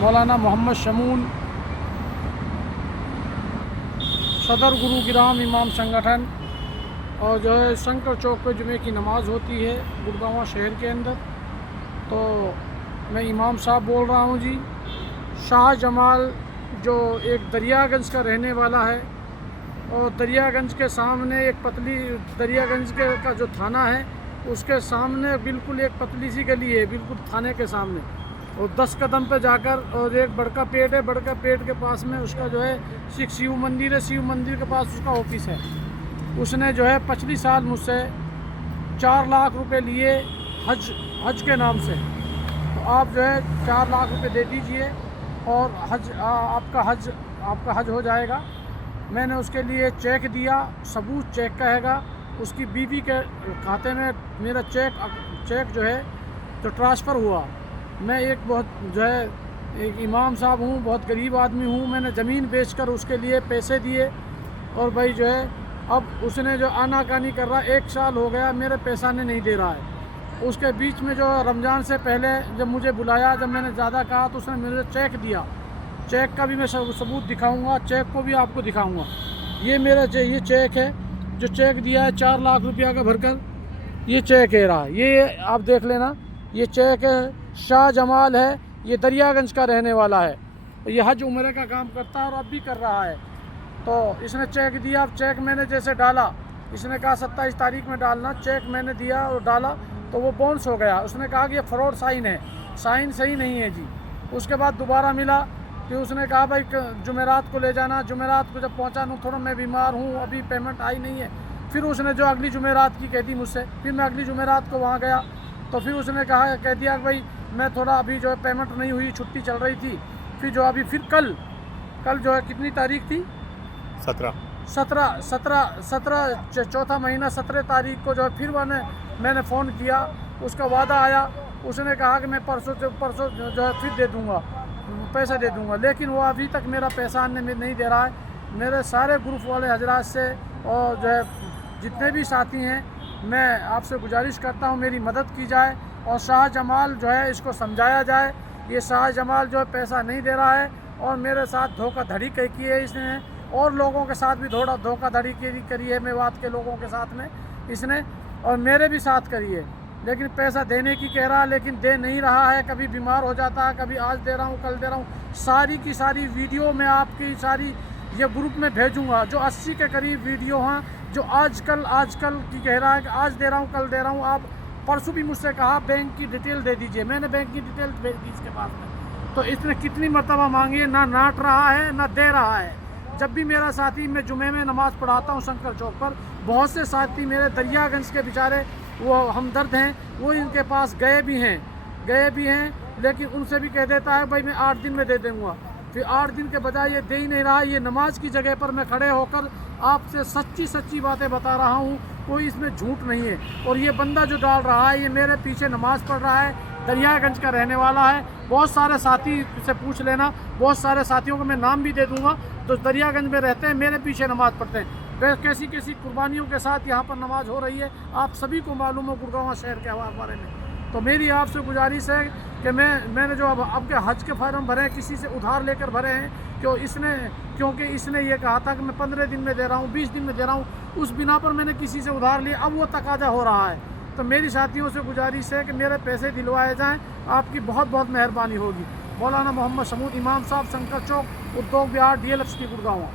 मौलाना मोहम्मद शमून, सदर गुरुग्राम इमाम संगठन, और जो है शंकर चौक पे जुमे की नमाज़ होती है गुड़गांव शहर के अंदर। तो मैं इमाम साहब बोल रहा हूँ जी। शाह जमाल जो एक दरियागंज का रहने वाला है, और दरियागंज के सामने एक पतली, दरियागंज का जो थाना है उसके सामने बिल्कुल एक पतली सी गली है, बिल्कुल थाने के सामने, और 10 कदम पे जाकर और एक बड़का पेड़ है, बड़का पेड़ के पास में उसका जो है शिव मंदिर है, शिव मंदिर के पास उसका ऑफिस है। उसने जो है पिछली साल मुझसे 4 लाख रुपए लिए हज के नाम से। तो आप जो है 4 लाख रुपए दे दीजिए और आपका हज हो जाएगा। मैंने उसके लिए चेक दिया, सबूत चेक का हैगा। उसकी बीवी के खाते में मेरा चेक जो है तो ट्रांसफ़र हुआ। मैं एक बहुत जो है एक इमाम साहब हूँ, बहुत गरीब आदमी हूँ। मैंने ज़मीन बेचकर उसके लिए पैसे दिए, और भाई जो है अब उसने जो आनाकानी कर रहा, 1 साल हो गया मेरे पैसा नहीं दे रहा है। उसके बीच में जो रमज़ान से पहले जब मुझे बुलाया, जब मैंने ज़्यादा कहा तो उसने मुझे चेक दिया। चेक का भी मैं सबूत दिखाऊंगा, चेक को भी आपको दिखाऊंगा। ये मेरा ये चेक है, जो चेक दिया है 4 लाख रुपया का भरकर, ये चेक है रहा। ये आप देख लेना, ये चेक है। शाह जमाल है, ये दरियागंज का रहने वाला है। ये हज उम्रे का काम करता है और अब भी कर रहा है। तो इसने चेक दिया। अब चेक मैंने जैसे डाला, इसने कहा 27 तारीख में डालना, चेक मैंने दिया और डाला तो वो बाउंस हो गया। उसने कहा कि ये फ्रॉड साइन है, साइन सही नहीं है जी। उसके बाद दोबारा मिला, फिर उसने कहा भाई जुमेरात को ले जाना। जुमेरात को जब पहुंचा, थोड़ा मैं बीमार हूँ, अभी पेमेंट आई नहीं है। फिर उसने जो अगली जुमेरात की कह दी मुझसे, फिर मैं अगली जुमेरात को वहाँ गया तो फिर उसने कह दिया कि भाई मैं थोड़ा अभी जो है पेमेंट नहीं हुई, छुट्टी चल रही थी। फिर जो अभी फिर कल जो है कितनी तारीख थी, 17 चौथा महीना 17 तारीख को जो है फिर मैंने फ़ोन किया। उसका वादा आया, उसने कहा कि मैं परसों जो है फिर दे दूँगा, पैसा दे दूँगा। लेकिन वो अभी तक मेरा पैसा नहीं दे रहा है। मेरे सारे ग्रुप वाले हजरात से और जो है जितने भी साथी हैं, मैं आपसे गुजारिश करता हूँ मेरी मदद की जाए और शाह जमाल जो है इसको समझाया जाए। ये शाह जमाल जो है पैसा नहीं दे रहा है और मेरे साथ धोखाधड़ी की है इसने, और लोगों के साथ भी धोखाधड़ी करी है, मेवात के लोगों के साथ में इसने, और मेरे भी साथ करी है। लेकिन पैसा देने की कह रहा है, लेकिन दे नहीं रहा है। कभी बीमार हो जाता है, कभी आज दे रहा हूँ, कल दे रहा हूँ। सारी की सारी वीडियो मैं आपकी सारी ये ग्रुप में भेजूँगा, जो 80 के करीब वीडियो हैं, जो आजकल की कह रहा है कि आज दे रहा हूँ, कल दे रहा हूँ। आप परसों भी मुझसे कहा बैंक की डिटेल दे दीजिए, मैंने बैंक की डिटेल भेज दी इसके पास में। तो इसने कितनी मरतबा मांगी है, ना नाट रहा है ना दे रहा है। जब भी मेरा साथी, मैं जुमे में नमाज़ पढ़ाता हूँ शंकर चौक पर, बहुत से साथी मेरे दरियागंज के बेचारे वो हमदर्द हैं, वो इनके पास गए भी हैं, लेकिन उनसे भी कह देता है भाई मैं 8 दिन में दे दूँगा। फिर 8 दिन के बजाय ये दे ही नहीं रहा। ये नमाज की जगह पर मैं खड़े होकर आपसे सच्ची बातें बता रहा हूँ, कोई इसमें झूठ नहीं है। और ये बंदा जो डाल रहा है, ये मेरे पीछे नमाज़ पढ़ रहा है, दरियागंज का रहने वाला है। बहुत सारे साथी से पूछ लेना, बहुत सारे साथियों को मैं नाम भी दे दूँगा, तो दरियागंज में रहते हैं, मेरे पीछे नमाज़ पढ़ते हैं। कैसी कुर्बानियों के साथ यहाँ पर नमाज हो रही है, आप सभी को मालूम हो गुड़गांव शहर के बारे में। तो मेरी आपसे गुजारिश है कि मैंने जो अब आपके हज के फार्म भरे हैं, किसी से उधार लेकर भरे हैं, क्योंकि इसने ये कहा था कि मैं 15 दिन में दे रहा हूँ, 20 दिन में दे रहा हूँ। उस बिना पर मैंने किसी से उधार लिया, अब वो तकाजा हो रहा है। तो मेरी साथियों से गुजारिश है कि मेरे पैसे दिलवाए जाएँ, आपकी बहुत बहुत मेहरबानी होगी। मौलाना मोहम्मद शमून, इमाम साहब, शंकर चौक, उद्योग विहार, DLX गुड़गांव।